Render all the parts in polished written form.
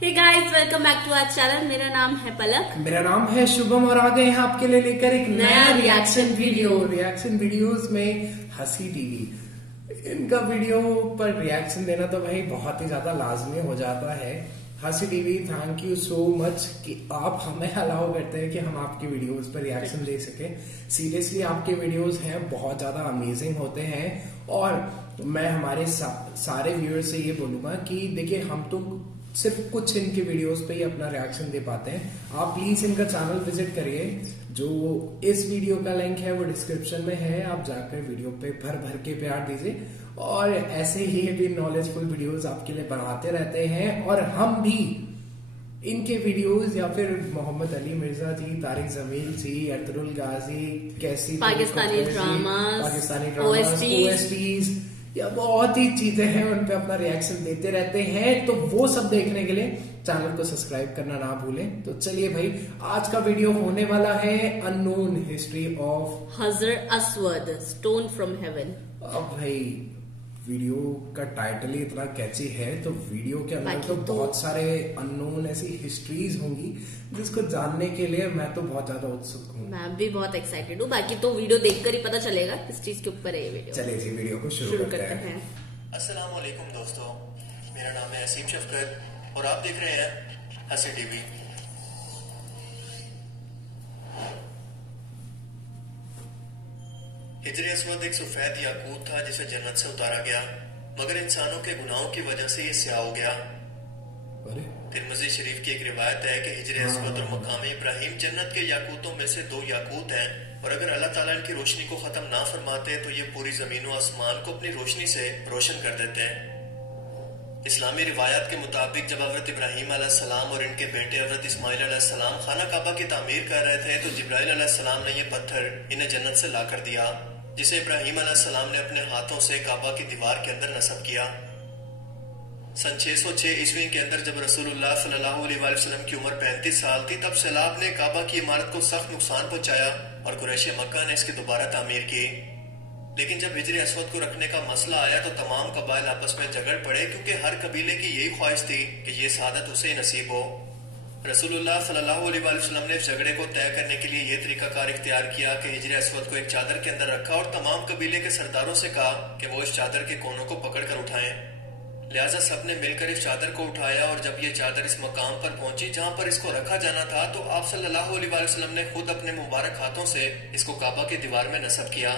Hey guys, welcome back to our channel. मेरा नाम है पलक। मेरा नाम है शुभम और आ गए हैं आपके लिए लेकर एक नया रिएक्शन वीडियो। रिएक्शन वीडियोस में हंसी टीवी। इनका वीडियो पर रिएक्शन देना तो भाई बहुत ही ज्यादा लाजमी हो जाता है। हंसी TV, thank you so much कि आप हमें अलाउ करते हैं कि हम आपकी वीडियोस पर रिएक्शन दे सके। सीरियसली आपके वीडियोस हैं बहुत ज्यादा अमेजिंग होते हैं और मैं हमारे सारे व्यूअर्स से ये बोलूंगा कि देखिए, हम तो सिर्फ कुछ इनके वीडियोस पे ही अपना रिएक्शन दे पाते हैं। आप प्लीज इनका चैनल विजिट करिए। जो इस वीडियो का लिंक है वो डिस्क्रिप्शन में है, आप जाकर वीडियो पे भर भर के प्यार दीजिए और ऐसे ही भी नॉलेजफुल वीडियोस आपके लिए बनाते रहते हैं। और हम भी इनके वीडियोस या फिर मोहम्मद अली मिर्जा जी, तारिक जमील जी, अतरुल गाजी, कैसी पाकिस्तानी ड्रामास, OSTs या बहुत ही चीजें हैं, उन पे अपना रिएक्शन देते रहते हैं। तो वो सब देखने के लिए चैनल को सब्सक्राइब करना ना भूलें। तो चलिए भाई, आज का वीडियो होने वाला है unknown history of Hazrat असवद, stone from heaven. अब भाई वीडियो का टाइटल ही इतना कैची है, तो वीडियो के अंदर तो बहुत सारे अननोन ऐसी हिस्ट्रीज होंगी जिसको जानने के लिए मैं तो बहुत ज्यादा उत्सुक हूँ। मैं भी बहुत एक्साइटेड हूँ। बाकी तो वीडियो देखकर ही पता चलेगा किस चीज के ऊपर है ये वीडियो। चलिए जी, वीडियो को शुरू करते हैं। अस्सलाम वालेकुम दोस्तों, मेरा नाम है असीम शफकत और आप देख रहे हैं हंसी टीवी। हिजरे अस्वद एक सफेद याकूत था जिसे जन्नत से उतारा गया, मगर इंसानों के गुनाहों की वजह से ये स्याह हो गया। तिरमिज़ी शरीफ की एक रिवायत है कि हिजरे अस्वद और मकाम इब्राहिम जन्नत के याकूतों में से दो याकूत हैं और अगर अल्लाह ताला इनकी रोशनी को खत्म ना फरमाते तो ये पूरी जमीन व आसमान को अपनी रोशनी से रोशन कर देते हैं। इस्लामी रिवायत के मुताबिक जब हजरत इब्राहिम अलैहिस्सलाम और इनके बेटे हजरत इस्माइल अलैहिस्सलाम खाना काबा की तामीर कर रहे थे तो जिब्राइल अलैहिस्सलाम ने यह पत्थर इन्हें जन्नत से ला कर दिया, जिसे इब्राहिम अलैहिस्सलाम ने अपने हाथों से काबा की दीवार के अंदर नस्ब किया। सन 606 ईस्वी के अंदर जब रसूलुल्लाह सल्लल्लाहु अलैहि वसल्लम की उम्र 35 साल थी, तब सैलाब ने काबा की इमारत को सख्त नुकसान पहुंचाया और कुरैश मक्का ने इसकी दोबारा तामीर की। लेकिन जब हिजरे अस्वद को रखने का मसला आया तो तमाम कबाइल आपस में झगड़ पड़े, क्योंकि हर कबीले की यही ख्वाहिश थी कि ये सादत उसे नसीब हो। रसूलुल्लाह सल्लल्लाहु अलैहि वसल्लम ने इस झगड़े को तय करने के लिए यह तरीकाकार इख्तियार किया कि हिजरे अस्वद को एक चादर के अंदर रखा और तमाम कबीले के सरदारों से कहा कि वो इस चादर के कोनों को पकड़ कर उठाएं। लिहाजा सबने मिलकर इस चादर को उठाया और जब ये चादर इस मकाम पर पहुंची जहां पर इसको रखा जाना था, तो आप सल्लल्लाहु अलैहि वसल्लम ने खुद अपने मुबारक हाथों से इसको काबा की दीवार में नस्ब किया।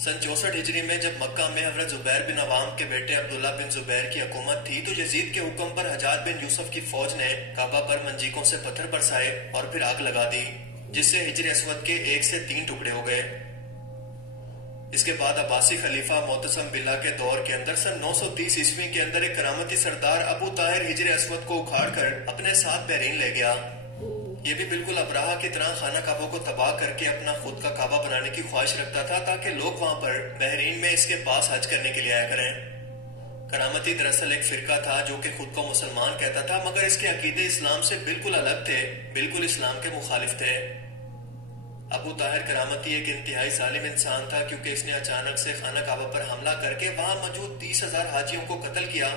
सन 64 हिजरी में जब मक्का में हजरत जुबैर बिन अवाम के बेटे अब्दुल्ला बिन जुबैर की हुकूमत थी, तो यजीद के हुक्म पर हजाज बिन यूसुफ की फौज ने काबा पर मंजीकों से पत्थर बरसाए और फिर आग लगा दी, जिससे हिजरे अस्वद के 1 से 3 टुकड़े हो गए। इसके बाद अब्बासी खलीफा मोतसम बिल्ला के दौर के अंदर सन 930 ईस्वी के अंदर एक करामती सरदार अबू ताहिर हिजरे अस्वद को उखाड़कर अपने साथ बहरीन ले गया। ये भी बिल्कुल अब्राहा की तरह खाना काबा को तबाह करके अपना खुद का काबा बनाने की ख्वाहिश रखता था, ताकि लोग वहां पर बहरीन में इसके पास हज करने के लिए आया करें। करामती दरअसल एक फिरका था जो कि खुद को मुसलमान कहता था, मगर इसके अकीदे इस्लाम से बिल्कुल अलग थे, बिल्कुल इस्लाम के मुखालिफ थे। अबू ताहिर करामती एक इंतहाई जालिम इंसान था, क्योंकि इसने अचानक से खाना काबा पर हमला करके वहां मौजूद 30,000 हाजियों को कत्ल किया।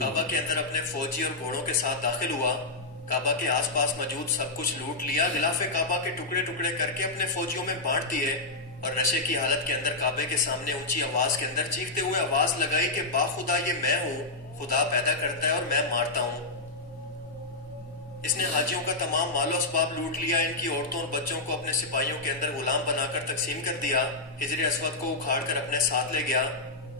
काबा के अंदर अपने फौजी और घोड़ों के साथ दाखिल हुआ, काबा के आसपास मौजूद सब कुछ लूट लिया, गिलाफे काबा के टुकड़े टुकड़े करके अपने फौजियों में बांट दिए और नशे की हालत के अंदर काबे के सामने ऊंची आवाज के अंदर चीखते हुए आवाज लगाई कि बाखुदा ये मैं हूँ, खुदा पैदा करता है और मैं मारता हूँ। इसने हाजियों का तमाम मालो असबाब लूट लिया, इनकी औरतों और बच्चों को अपने सिपाहियों के अंदर गुलाम बनाकर तकसीम कर दिया। हिजरे अस्वद को उखाड़ कर अपने साथ ले गया,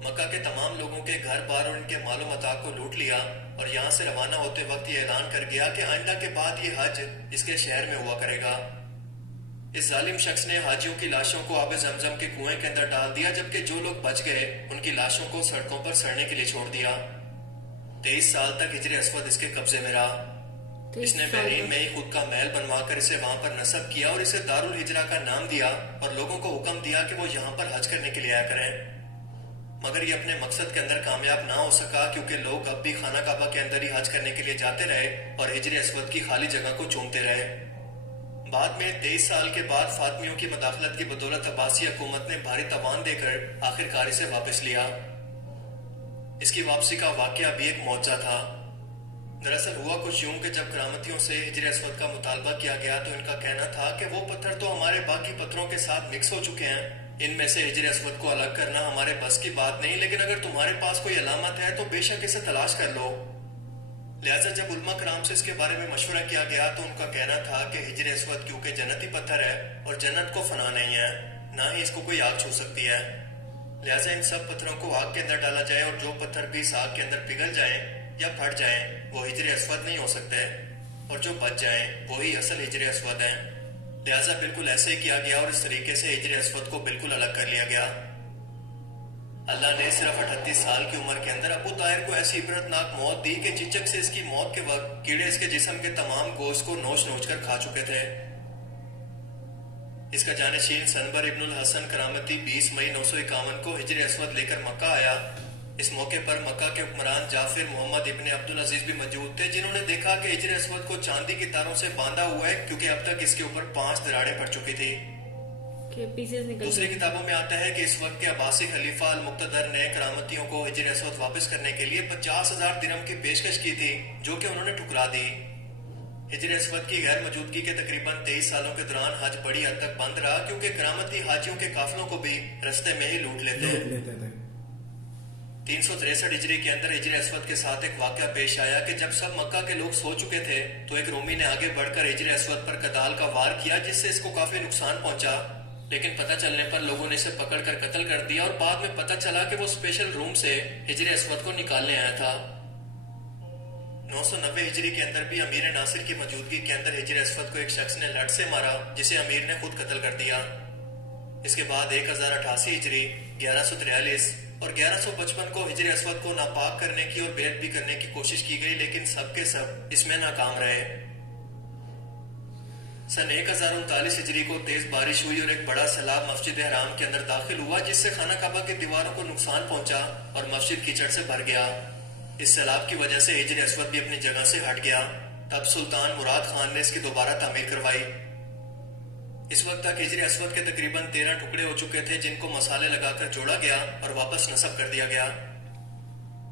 मक्का के तमाम लोगों के घर बार और उनके मालो मता को लूट लिया और यहाँ से रवाना होते वक्त ये ऐलान कर गया कि आइंदा के बाद ये हज इसके शहर में हुआ करेगा। इस जालिम शख्स ने हाजियों की लाशों को आबे जमजम के कुएं के अंदर डाल दिया, जबकि जो लोग बच गए उनकी लाशों को सड़कों पर सड़ने के लिए छोड़ दिया। 23 साल तक हिजरे अस्वद इसके कब्जे में रहा। इसने बहरीन में ही खुद का महल बनवाकर इसे वहां पर नस्ब किया और इसे दारुल हिजरा का नाम दिया और लोगों को हुक्म दिया कि वो यहाँ पर हज करने के लिए आया करें। मगर ये अपने मकसद के अंदर कामयाब ना हो सका, क्योंकि लोग अब भी खाना काबा के अंदर ही हज करने के लिए जाते रहे और हिजरे अस्वद की खाली जगह को चूमते रहे। बाद में 23 साल के बाद फातमियों की मदाखलत की बदौलत अब्बासी हुकूमत ने भारी तवान देकर आखिरकार इसे वापस लिया। इसकी वापसी का वाकया भी एक मौजज़ा था। दरअसल हुआ कुछ यूं कि जब करामतियों से हिजर अस्वद का मुतालबा किया गया तो इनका कहना था कि वो पत्थर तो हमारे बाकी पत्थरों के साथ मिक्स हो चुके हैं, इनमें से हिजर अस्वद को अलग करना हमारे बस की बात नहीं, लेकिन अगर तुम्हारे पास कोई अलामत है तो बेशक इसे तलाश कर लो। लिहाजा जब उलमा कराम से इसके बारे में मशवरा किया गया तो उनका कहना था कि हिजर अस्वद क्योंकि जन्नती पत्थर है और जन्नत को फना नहीं है, ना ही इसको कोई आग छू सकती है, लिहाजा इन सब पत्थरों को आग के अंदर डाला जाए और जो पत्थर भी इस आग के अंदर पिघल जाए या फट जाए वो हिजर अस्वद नहीं हो सकते, और जो बच जाए वो ही असल हिजर अस्वद है। लिहाजा बिल्कुल ऐसे ही किया गया और इस तरीके से हिजर अस्वद को बिल्कुल अलग कर लिया गया। अल्लाह ने सिर्फ 38 साल की उम्र के अंदर अबू ताहिर को ऐसी इबरतनाक मौत दी कि चिचक से इसकी मौत के वक्त कीड़े इसके जिस्म के तमाम गोश्त को नोच नोच कर खा चुके थे। इसका जानशीन सनबर इब्नुल हसन करामती 20 मई 951 को हिजर अस्वद लेकर मक्का आया। इस मौके पर मक्का के हुक्मरान जाफिर मोहम्मद इब्ने अब्दुल अजीज भी मौजूद थे, जिन्होंने देखा कि हिजर अस्वद को चांदी की तारों से बांधा हुआ है, क्योंकि अब तक इसके ऊपर 5 दरारें पड़ चुकी थी। दूसरी किताबों में आता है कि इस वक्त के अब्बासी खलीफा अल मुक्तदर ने करामतियों को हिजर अस्वद वापस करने के लिए 50,000 दिरहम की पेशकश की थी, जो कि उन्होंने ठुकरा दी। हिजर अस्वद की गैर मौजूदगी के तकरीबन 23 सालों के दौरान हज बड़ी हद तक बंद रहा, क्योंकि करामती हाजियों के काफिलों को भी रस्ते में ही लूट लेते थे। 363 हिजरी के अंदर हिजर अस्वद के साथ एक वाकया पेश आया कि जब सब मक्का के लोग सो चुके थे तो एक रोमी ने आगे बढ़कर हिजर अस्वद पर कदाल का वार किया, जिससे इसको काफी नुकसान पहुंचा, लेकिन पता चलने पर लोगों ने इसे पकड़कर कत्ल कर दिया और बाद में पता चला कि वो स्पेशल रूम से हिजर अस्वद को निकालने आया था। 990 हिजरी के अंदर भी अमीर नासिर की मौजूदगी के अंदर हिजर अस्वद को एक शख्स ने लट से मारा, जिसे अमीर ने खुद कत्ल कर दिया। इसके बाद 1088 हिजरी, 1143 और 1155 को हिजर अस्वद को नापाक करने की और बेअदबी करने की कोशिश की गई, लेकिन सबके सब इसमें नाकाम रहे। सन 1039 हिजरी को तेज बारिश हुई और एक बड़ा सैलाब मस्जिद हराम के अंदर दाखिल हुआ, जिससे खाना काबा की दीवारों को नुकसान पहुंचा और मस्जिद कीचड़ से भर गया। इस सैलाब की वजह से हिजर अस्वद भी अपनी जगह से हट गया। तब सुल्तान मुराद खान ने इसकी दोबारा तामीर करवाई। इस वक्त तक हिजर अस्वद के तकरीबन 13 टुकड़े हो चुके थे, जिनको मसाले लगाकर जोड़ा गया और वापस नस्ब कर दिया गया।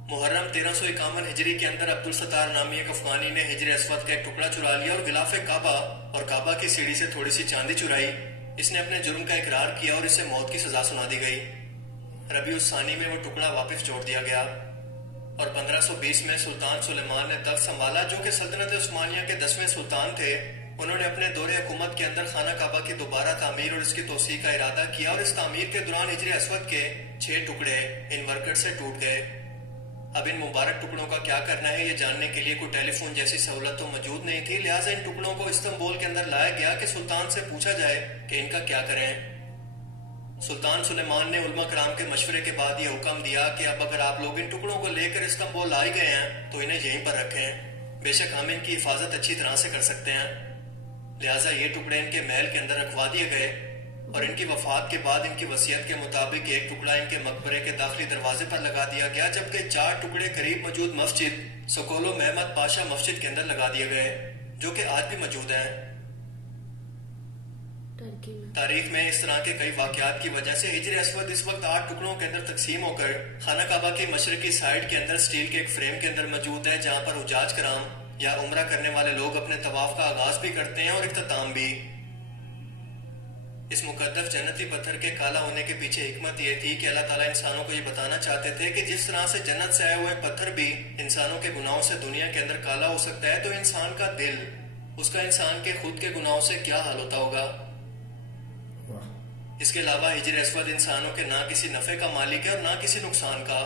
मुहर्रम 1351 हिजरी के अंदर अब्दुल सत्तार नामी एक अफगानी ने हिजर अस्वद का एक टुकड़ा चुरा लिया और गिलाफे काबा और काबा की सीढ़ी से थोड़ी सी चांदी चुराई। इसने अपने जुर्म का इकरार किया और इसे मौत की सजा सुना दी गई। रबीउल सानी में वो टुकड़ा वापस जोड़ दिया गया और 1520 में सुल्तान सुलेमान ने तख्त संभाला, जो कि सल्तनत उस्मानिया के 10वें सुल्तान थे। उन्होंने अपने दौरे हुकूमत के अंदर खाना काबा की दोबारा तामीर और इसकी तोसी का इरादा किया और इस तामीर के दौरान हिजर अस्वद के 6 टुकड़े इन वर्कट से टूट गए। अब इन मुबारक टुकड़ों का क्या करना है ये जानने के लिए कोई टेलीफोन जैसी सहूलत तो मौजूद नहीं थी, लिहाजा इन टुकड़ों को इस्तांबुल के अंदर लाया गया कि सुल्तान से पूछा जाए कि इनका क्या करें। सुल्तान सुलेमान ने उलमा कराम के मशवरे के बाद ये हुक्म दिया कि अब अगर आप लोग इन टुकड़ों को लेकर इस्तांबुल लाए गए हैं तो इन्हें यहीं पर रखें, बेशक हम इनकी हिफाजत अच्छी तरह से कर सकते हैं। लिहाजा ये टुकड़े इनके महल के अंदर रखवा दिए गए और इनकी वफात के बाद इनकी वसीयत के मुताबिक एक टुकड़ा इनके मकबरे के दाखिली दरवाजे पर लगा दिया गया, जबकि 4 टुकड़े करीब मौजूद मस्जिद सकोलो महमद पाशा मस्जिद के अंदर लगा दिए गए, जो कि आज भी मौजूद है। तारीख में इस तरह के कई वाकयात की वजह से हिजर अस्वद इस वक्त 8 टुकड़ों के अंदर तकसीम होकर खाना काबा की मशरकी साइड के अंदर स्टील के एक फ्रेम के अंदर मौजूद है, जहां पर हुजाज कराम या उम्रा करने वाले लोग अपने तवाफ का आगाज भी करते हैं और इख्तिताम भी। इस मुकद्दस जन्नती पत्थर के काला होने के पीछे हिकमत यह थी कि अल्लाह ताला इंसानों को ये बताना चाहते थे कि जिस तरह से जन्नत से आए हुए पत्थर भी इंसानों के गुनाहों से दुनिया के अंदर काला हो सकता है, तो इंसान का दिल, उसका इंसान के खुद के गुनाहों से क्या हाल होता होगा। इसके अलावा हिजर अस्वद इंसानों के ना किसी नफे का मालिक है और ना किसी नुकसान का।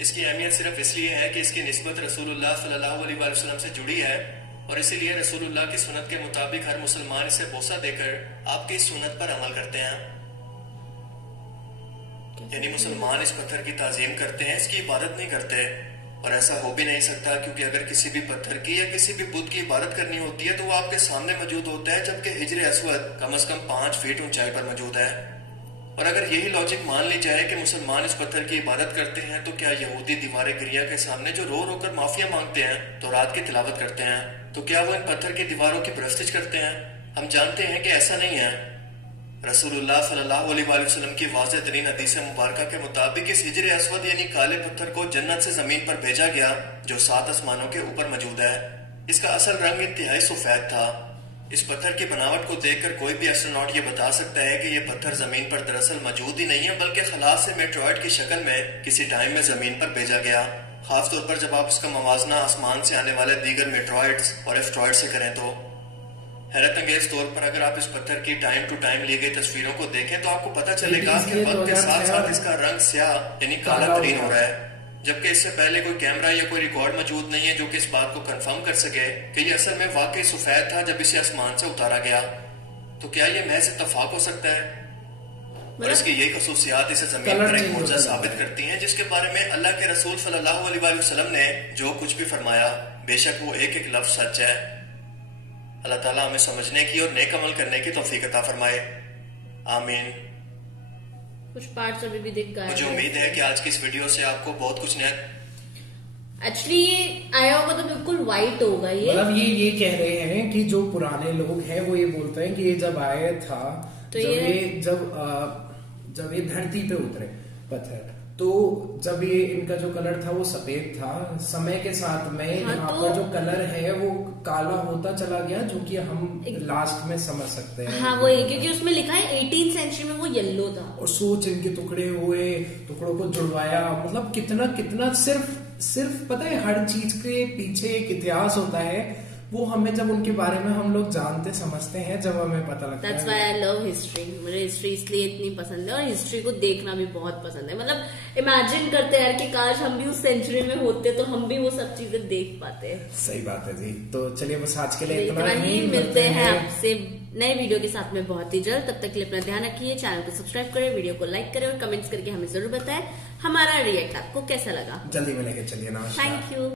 इसकी अहमियत सिर्फ इसलिए है कि इसकी निस्बत रसूलुल्लाह सल्लल्लाहु अलैहि वसल्लम से जुड़ी है और इसीलिए रसूलुल्लाह की सुन्नत के मुताबिक हर मुसलमान इसे बोसा देकर आपकी इस सुन्नत पर अमल करते हैं। यानी मुसलमान इस पत्थर की ताजीम करते हैं, इसकी इबादत नहीं करते। और ऐसा हो भी नहीं सकता, क्योंकि अगर किसी भी पत्थर की या किसी भी बुत की इबादत करनी होती है तो वो आपके सामने मौजूद होता है, जबकि हिजर अस्वद कम से कम 5 फीट ऊंचाई पर मौजूद है। और अगर यही लॉजिक मान ली जाए कि मुसलमान इस पत्थर की इबादत करते हैं, तो क्या यहूदी दीवार गिरिया के सामने जो रो रो कर माफिया मांगते हैं तो रात की तिलावत करते हैं, तो क्या वो इन पत्थर की दीवारों की परस्तिश करते हैं? हम जानते हैं कि ऐसा नहीं है। रसूलुल्लाह सल्लल्लाहु अलैहि वसल्लम की वाज़ेह तरीन हदीस मुबारका के मुताबिक इस हिजर अस्वद यानी काले पत्थर को जन्नत से जमीन पर भेजा गया जो 7 आसमानों के ऊपर मौजूद है। इसका असल रंग इंतहाई सफेद था। इस पत्थर की बनावट को देखकर कोई भी एस्ट्रोनॉट ये बता सकता है कि ये पत्थर जमीन पर दरअसल मौजूद ही नहीं है, बल्कि खला से मेट्रॉइड की शक्ल में किसी टाइम में जमीन पर भेजा गया। खास तौर पर जब आप इसका मवाजना आसमान से आने वाले दीगर मेट्रॉइड्स और एस्ट्रॉइड से करें तो हैरत अंगेज तौर पर अगर आप इस पत्थर की टाइम टू टाइम ली गई तस्वीरों को देखें तो आपको पता चलेगा कि वक्त के साथ साथ इसका रंग स्याह यानी काला तरीन हो रहा है, जबकि इससे पहले कोई कैमरा या कोई रिकॉर्ड मौजूद नहीं है जो कि इस बात को कंफर्म कर सके कि ये असल में वाकई सफेद था जब इसे आसमान से उतारा गया। तो क्या ये महज इत्तफाक हो सकता है? और इसकी यही खसूसियात इसे जमीन पर एक मौजूदा साबित करती हैं, जिसके बारे में अल्लाह के रसूल सल्लल्लाहु अलैहि वसल्लम ने जो कुछ भी फरमाया बेशक वो एक एक लफ्ज सच है। अल्लाह ताला हमें समझने की और नेक अमल करने की तौफीक अता फरमाए, आमीन। कुछ पार्ट्स अभी भी दिख गए। मुझे उम्मीद है कि आज की इस वीडियो से आपको बहुत कुछ नया एक्चुअली ये आया होगा तो बिल्कुल व्हाइट होगा ये। मतलब ये कह रहे हैं कि जो पुराने लोग हैं वो ये बोलते हैं कि ये जब आया था तो जब ये धरती पे उतरे पत्थर, तो जब ये इनका जो कलर था वो सफेद था, समय के साथ में यहाँ तो, पर जो कलर है वो काला होता चला गया, जो कि हम लास्ट में समझ सकते हैं। हाँ वही, क्योंकि उसमें लिखा है 18th सेंचुरी में वो येलो था। और सोच इनके टुकड़े हुए, टुकड़ों को जुड़वाया, मतलब कितना सिर्फ पता है हर चीज के पीछे एक इतिहास होता है, वो हमें जब उनके बारे में हम लोग जानते समझते हैं, जब हमें पता लगता है। That's why I love history। मुझे हिस्ट्री इसलिए इतनी पसंद है और हिस्ट्री को देखना भी बहुत पसंद है। मतलब इमेजिन करते हैं यार कि काश हम भी उस सेंचुरी में होते तो हम भी वो सब चीजें देख पाते। सही बात है जी। तो चलिए बस आज के लिए इतना ही, मिलते हैं आपसे नए वीडियो के साथ में बहुत ही जल्द। तब तक के लिए अपना ध्यान रखिए, चैनल को सब्सक्राइब करें, वीडियो को लाइक करें और कमेंट्स करके हमें जरूर बताएं हमारा रिएक्ट आपको कैसा लगा। जल्दी मिलेंगे, चलिए नमस्कार। Thank you.